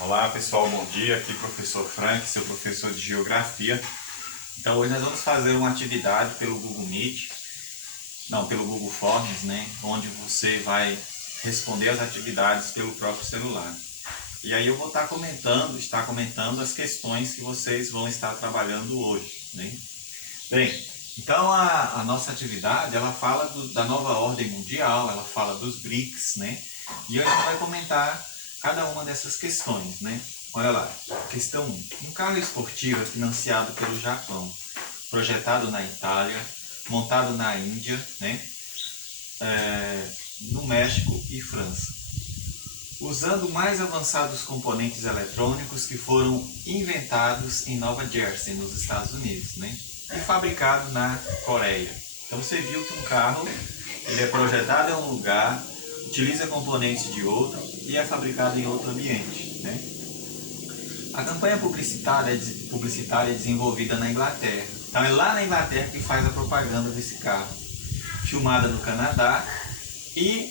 Olá pessoal, bom dia. Aqui professor Frank, seu professor de Geografia. Então hoje nós vamos fazer uma atividade pelo Google Meet, pelo Google Forms, onde você vai responder as atividades pelo próprio celular. E aí eu vou estar comentando as questões que vocês vão estar trabalhando hoje, Bem, então a nossa atividade, ela fala da nova ordem mundial, ela fala dos BRICS, E a gente vai comentar cada uma dessas questões, Olha lá, questão 1. Um carro esportivo é financiado pelo Japão, projetado na Itália, montado na Índia, no México e França, usando mais avançados componentes eletrônicos que foram inventados em Nova Jersey, nos Estados Unidos, e fabricado na Coreia. Então você viu que um carro ele é projetado em um lugar, utiliza componentes de outro e é fabricado em outro ambiente, A campanha publicitária é desenvolvida na Inglaterra. Então é lá na Inglaterra que faz a propaganda desse carro, filmada no Canadá, e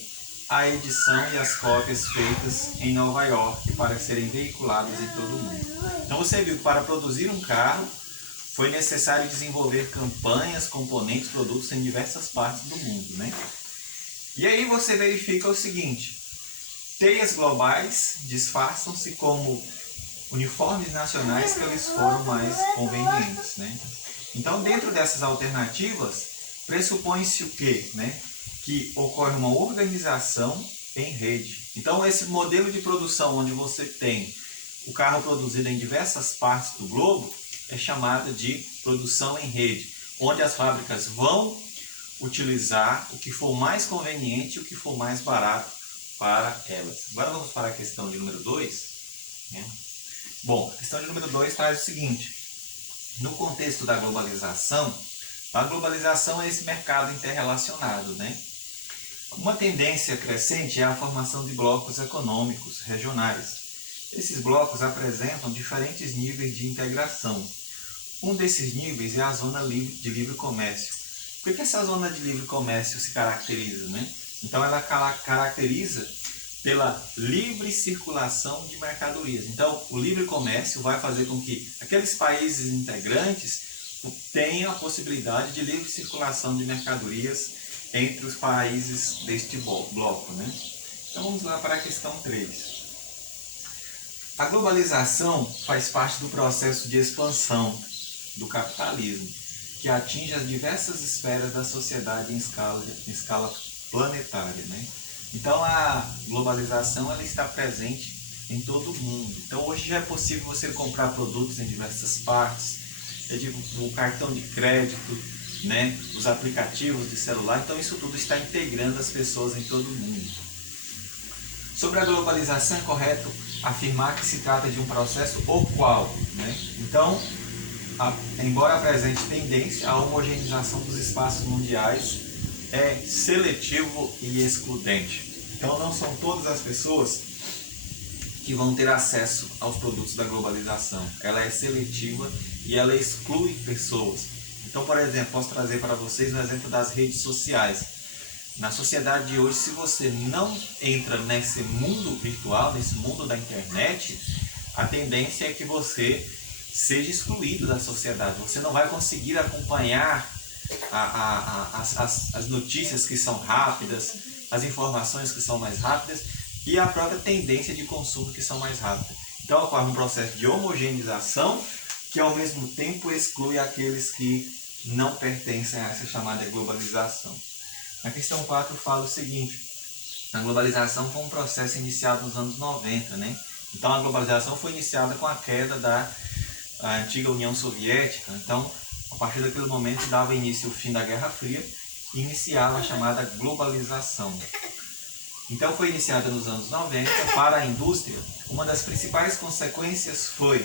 a edição e as cópias feitas em Nova York para serem veiculadas em todo o mundo. Então você viu que para produzir um carro foi necessário desenvolver campanhas, componentes, produtos em diversas partes do mundo, E aí você verifica o seguinte: teias globais disfarçam-se como uniformes nacionais que eles foram mais convenientes, Então, dentro dessas alternativas, pressupõe-se o quê? Que ocorre uma organização em rede. Então, esse modelo de produção onde você tem o carro produzido em diversas partes do globo é chamado de produção em rede, onde as fábricas vão utilizar o que for mais conveniente e o que for mais barato para elas. Agora vamos para a questão de número 2. Bom, a questão de número 2 traz o seguinte: no contexto da globalização, a globalização é esse mercado interrelacionado, Uma tendência crescente é a formação de blocos econômicos regionais. Esses blocos apresentam diferentes níveis de integração. Um desses níveis é a zona de livre comércio. Por que essa zona de livre comércio se caracteriza, Então ela caracteriza pela livre circulação de mercadorias. Então o livre comércio vai fazer com que aqueles países integrantes tenham a possibilidade de livre circulação de mercadorias entre os países deste bloco, Então vamos lá para a questão 3. A globalização faz parte do processo de expansão do capitalismo, que atinge as diversas esferas da sociedade em escala planetária, Então a globalização ela está presente em todo o mundo. Então hoje já é possível você comprar produtos em diversas partes, o cartão de crédito, os aplicativos de celular. Então isso tudo está integrando as pessoas em todo o mundo. Sobre a globalização é correto afirmar que se trata de um processo o qual, Então, embora apresente tendência, a homogeneização dos espaços mundiais é seletivo e excludente. Então não são todas as pessoas que vão ter acesso aos produtos da globalização. Ela é seletiva e ela exclui pessoas. Então, por exemplo, posso trazer para vocês um exemplo das redes sociais. Na sociedade de hoje, se você não entra nesse mundo virtual, nesse mundo da internet, a tendência é que você seja excluído da sociedade. Você não vai conseguir acompanhar as notícias que são rápidas, as informações que são mais rápidas e a própria tendência de consumo que são mais rápidas. Então ocorre um processo de homogeneização que ao mesmo tempo exclui aqueles que não pertencem a essa chamada globalização. Na questão 4 fala o seguinte: a globalização foi um processo iniciado nos anos 90, Então a globalização foi iniciada com a queda da antiga União Soviética. Então, a partir daquele momento dava início ao fim da Guerra Fria e iniciava a chamada globalização. Então foi iniciada nos anos 90. Para a indústria, uma das principais consequências foi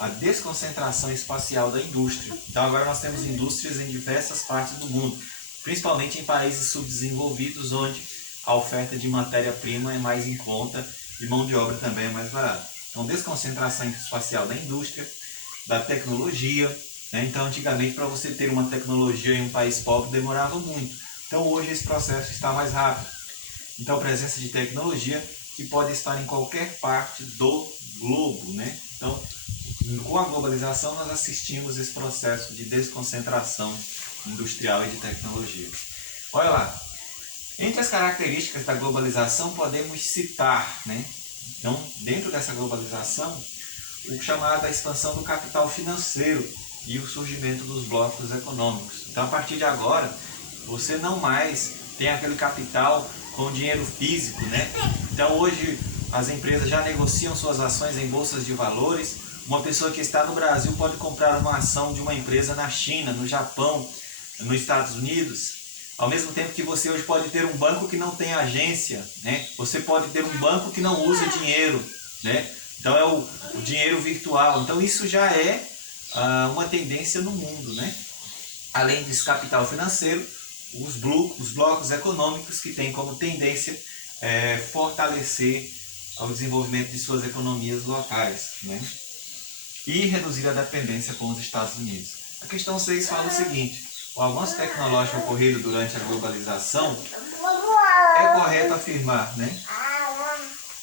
a desconcentração espacial da indústria. Então agora nós temos indústrias em diversas partes do mundo, principalmente em países subdesenvolvidos, onde a oferta de matéria-prima é mais em conta e mão de obra também é mais barata. Então desconcentração espacial da indústria, da tecnologia, Então antigamente para você ter uma tecnologia em um país pobre demorava muito. Então hoje esse processo está mais rápido. Então presença de tecnologia que pode estar em qualquer parte do globo, né? Então, com a globalização, nós assistimos esse processo de desconcentração industrial e de tecnologia. Olha lá, entre as características da globalização podemos citar, né? Então, dentro dessa globalização, o chamado a expansão do capital financeiro e o surgimento dos blocos econômicos. Então, a partir de agora, você não mais tem aquele capital com dinheiro físico, né? Então, hoje as empresas já negociam suas ações em bolsas de valores. Uma pessoa que está no Brasil pode comprar uma ação de uma empresa na China, no Japão, nos Estados Unidos. Ao mesmo tempo que você hoje pode ter um banco que não tem agência, né? Você pode ter um banco que não usa dinheiro, né? Então é o dinheiro virtual. Então isso já é uma tendência no mundo, né? Além desse capital financeiro, os blocos econômicos que têm como tendência fortalecer o desenvolvimento de suas economias locais, né? E reduzir a dependência com os Estados Unidos. A questão 6 fala o seguinte: o avanço tecnológico ocorrido durante a globalização, é correto afirmar, né?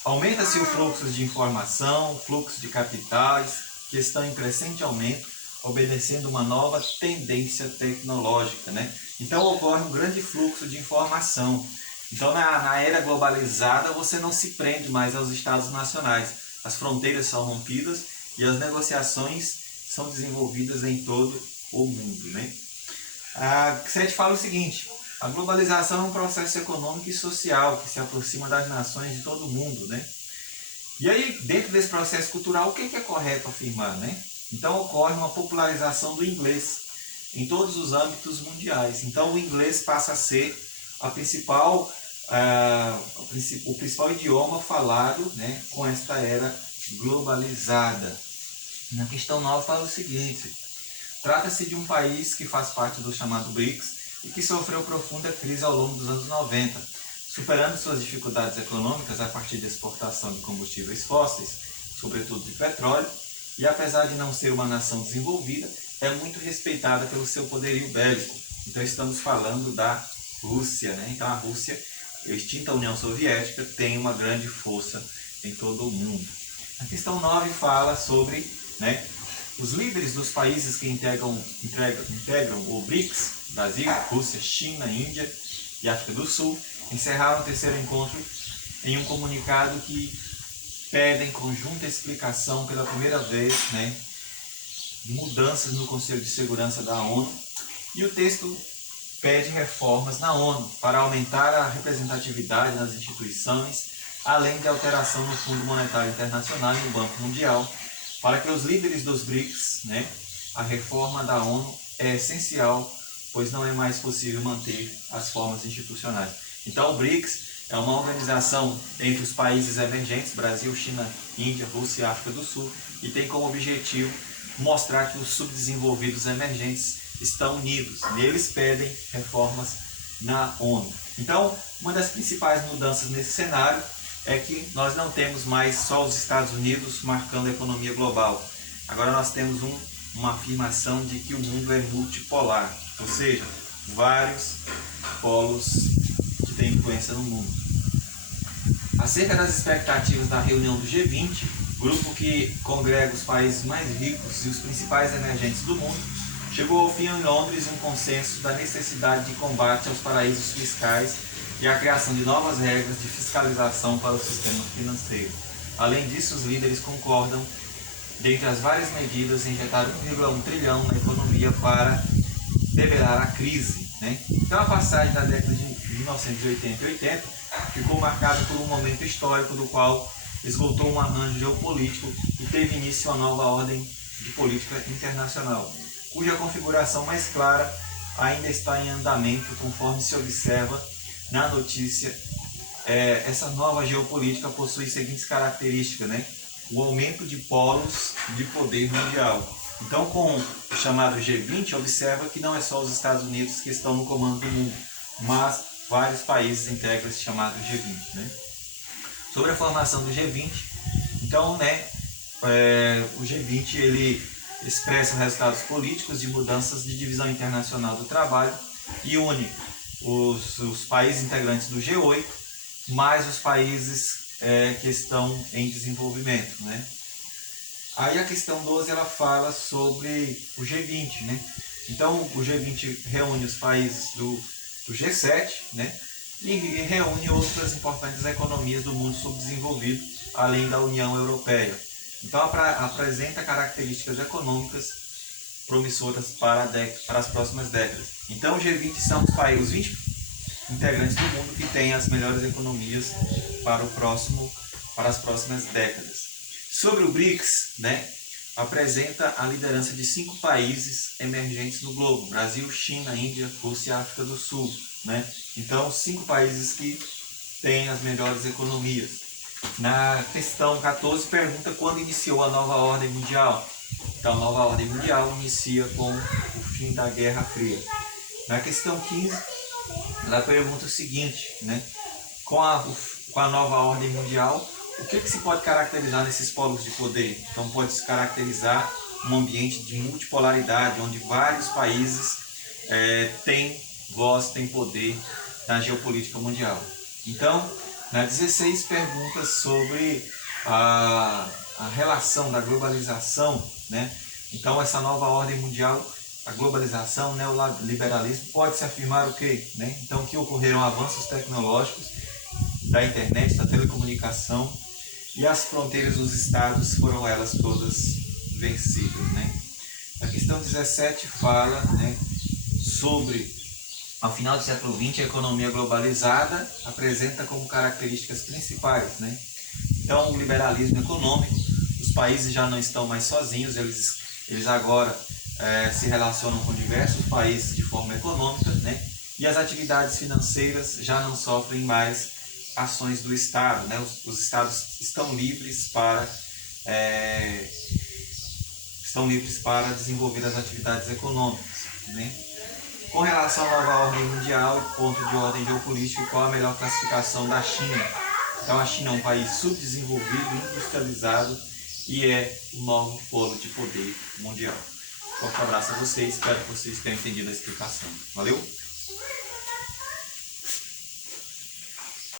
Aumenta-se o fluxo de informação, fluxo de capitais, que estão em crescente aumento, obedecendo uma nova tendência tecnológica, né? Então ocorre um grande fluxo de informação. Então na era globalizada você não se prende mais aos estados nacionais. As fronteiras são rompidas e as negociações são desenvolvidas em todo o mundo, né? A 7 fala o seguinte: a globalização é um processo econômico e social que se aproxima das nações de todo o mundo, né? E aí, dentro desse processo cultural, o que é correto afirmar, né? Então, ocorre uma popularização do inglês em todos os âmbitos mundiais. Então, o inglês passa a ser o principal idioma falado, né, com esta era globalizada. Na questão 9 fala o seguinte: trata-se de um país que faz parte do chamado BRICS e que sofreu profunda crise ao longo dos anos 90, superando suas dificuldades econômicas a partir da exportação de combustíveis fósseis, sobretudo de petróleo, e apesar de não ser uma nação desenvolvida, é muito respeitada pelo seu poderio bélico. Então estamos falando da Rússia, né? Então a Rússia, extinta a União Soviética, tem uma grande força em todo o mundo. A questão 9 fala sobre, né, os líderes dos países que integram o BRICS, Brasil, Rússia, China, Índia e África do Sul, encerraram o terceiro encontro em um comunicado que pedem conjunta explicação pela primeira vez, né, mudanças no Conselho de Segurança da ONU, e o texto pede reformas na ONU para aumentar a representatividade nas instituições, além de alteração no Fundo Monetário Internacional e no Banco Mundial. Para que os líderes dos BRICS, né, a reforma da ONU é essencial, pois não é mais possível manter as formas institucionais. Então o BRICS é uma organização entre os países emergentes, Brasil, China, Índia, Rússia e África do Sul, e tem como objetivo mostrar que os subdesenvolvidos emergentes estão unidos. Eles pedem reformas na ONU. Então, uma das principais mudanças nesse cenário é que nós não temos mais só os Estados Unidos marcando a economia global. Agora nós temos uma afirmação de que o mundo é multipolar, ou seja, vários polos que têm influência no mundo. Acerca das expectativas da reunião do G20, grupo que congrega os países mais ricos e os principais emergentes do mundo, chegou ao fim em Londres um consenso da necessidade de combate aos paraísos fiscais e a criação de novas regras de fiscalização para o sistema financeiro. Além disso, os líderes concordam, dentre as várias medidas, em injetar 1,1 trilhão na economia para debelar a crise, né? Então, a passagem da década de 1980 e 80 ficou marcada por um momento histórico do qual esgotou um arranjo geopolítico e teve início uma nova ordem de política internacional, cuja configuração mais clara ainda está em andamento, conforme se observa na notícia. Essa nova geopolítica possui seguintes características, né? O aumento de polos de poder mundial. Então, com o chamado G20, observa que não é só os Estados Unidos que estão no comando do mundo, mas vários países integram esse chamado G20, né? Sobre a formação do G20, então, né, o G20 ele expressa resultados políticos de mudanças de divisão internacional do trabalho e une os países integrantes do G8 mais os países que estão em desenvolvimento, né? Aí a questão 12 ela fala sobre o G20, né? Então o G20 reúne os países do G7, né? E reúne outras importantes economias do mundo subdesenvolvido, além da União Europeia. Então apresenta características econômicas promissoras para as próximas décadas. Então o G20 são os 20 integrantes do mundo que têm as melhores economias para as próximas décadas. Sobre o BRICS, né, apresenta a liderança de 5 países emergentes no globo: Brasil, China, Índia, Rússia e África do Sul. Né? Então, 5 países que têm as melhores economias. Na questão 14, pergunta quando iniciou a nova ordem mundial. Então, a nova ordem mundial inicia com o fim da Guerra Fria. Na questão 15, ela pergunta o seguinte, né? Com a nova ordem mundial, o que se pode caracterizar nesses polos de poder? Então, pode se caracterizar um ambiente de multipolaridade, onde vários países têm voz, têm poder na geopolítica mundial. Então, na 16, pergunta sobre a relação da globalização, né? Então, essa nova ordem mundial, a globalização, o neoliberalismo, pode-se afirmar o quê? Né? Então, que ocorreram avanços tecnológicos da internet, da telecomunicação, e as fronteiras dos estados foram elas todas vencidas. Né? A questão 17 fala, né, sobre, ao final do século XX, a economia globalizada apresenta como características principais. Né? Então, o liberalismo econômico, os países já não estão mais sozinhos, eles agora se relacionam com diversos países de forma econômica, né? E as atividades financeiras já não sofrem mais ações do Estado, né? Os Estados estão livres para desenvolver as atividades econômicas, né? Com relação à nova ordem mundial e ponto de ordem geopolítica, qual a melhor classificação da China? Então, a China é um país subdesenvolvido, industrializado e é o novo polo de poder mundial. Forte abraço a vocês, espero que vocês tenham entendido a explicação. Valeu!